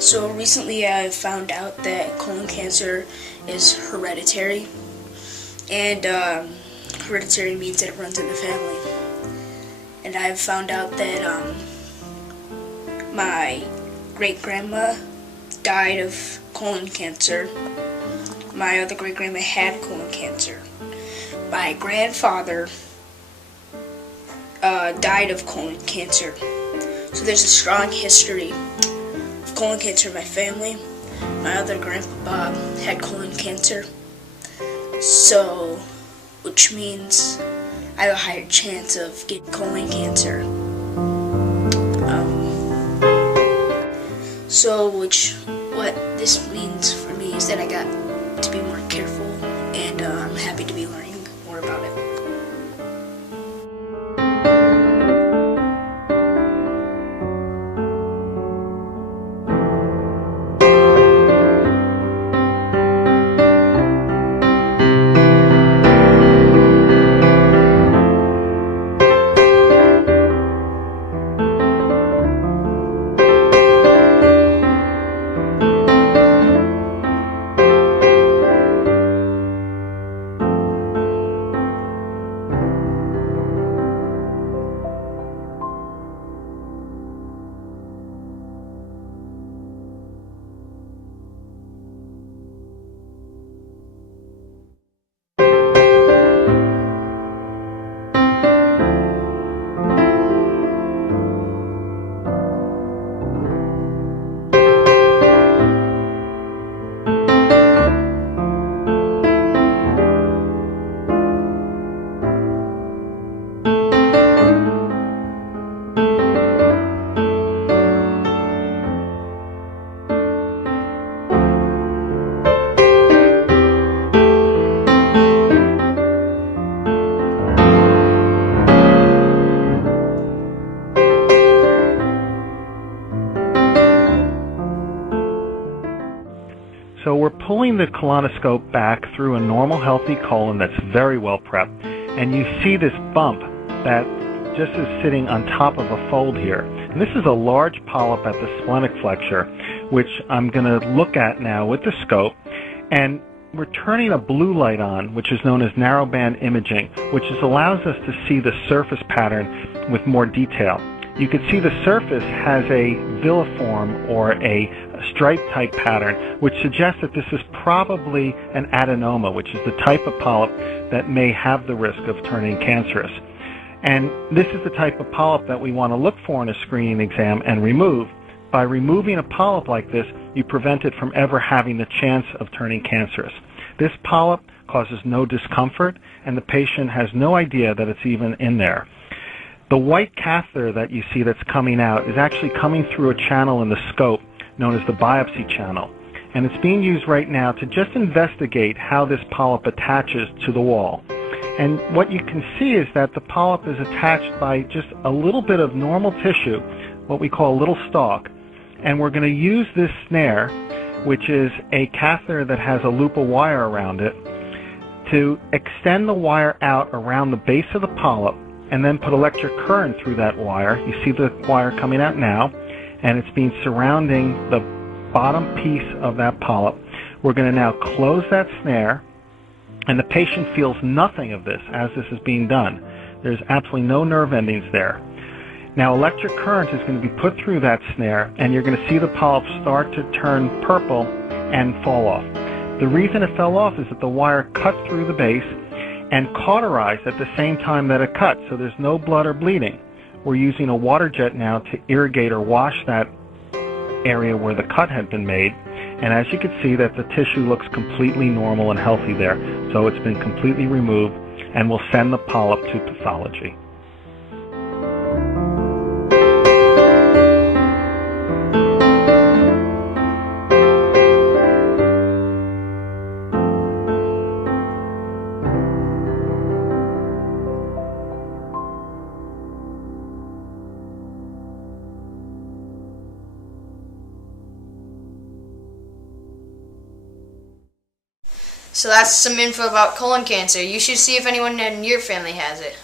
So recently I found out that colon cancer is hereditary, and hereditary means that it runs in the family. And I've found out that my great-grandma died of colon cancer. My other great-grandma had colon cancer. My grandfather died of colon cancer. So there's a strong history of colon cancer in my family. My other grandpa Bob had colon cancer, so which means I have a higher chance of getting colon cancer. What this means for me is that I got to be more careful, and I'm happy to be learning more about it. So we're pulling the colonoscope back through a normal healthy colon that's very well prepped, and you see this bump that just is sitting on top of a fold here. And this is a large polyp at the splenic flexure, which I'm going to look at now with the scope, and we're turning a blue light on, which is known as narrowband imaging, which allows us to see the surface pattern with more detail. You can see the surface has a villiform or a stripe-type pattern, which suggests that this is probably an adenoma, which is the type of polyp that may have the risk of turning cancerous. And this is the type of polyp that we want to look for in a screening exam and remove. By removing a polyp like this, you prevent it from ever having the chance of turning cancerous. This polyp causes no discomfort, and the patient has no idea that it's even in there. The white catheter that you see that's coming out is actually coming through a channel in the scope known as the biopsy channel. And it's being used right now to just investigate how this polyp attaches to the wall. And what you can see is that the polyp is attached by just a little bit of normal tissue, what we call a little stalk. And we're going to use this snare, which is a catheter that has a loop of wire around it, to extend the wire out around the base of the polyp and then put electric current through that wire. You see the wire coming out now, and it's been surrounding the bottom piece of that polyp. We're going to now close that snare, and the patient feels nothing of this as this is being done. There's absolutely no nerve endings there. Now electric current is going to be put through that snare, and you're going to see the polyp start to turn purple and fall off. The reason it fell off is that the wire cut through the base and cauterized at the same time that it cut, so there's no blood or bleeding. We're using a water jet now to irrigate or wash that area where the cut had been made, and as you can see that the tissue looks completely normal and healthy there, so it's been completely removed, and we'll send the polyp to pathology. So that's some info about colon cancer. You should see if anyone in your family has it.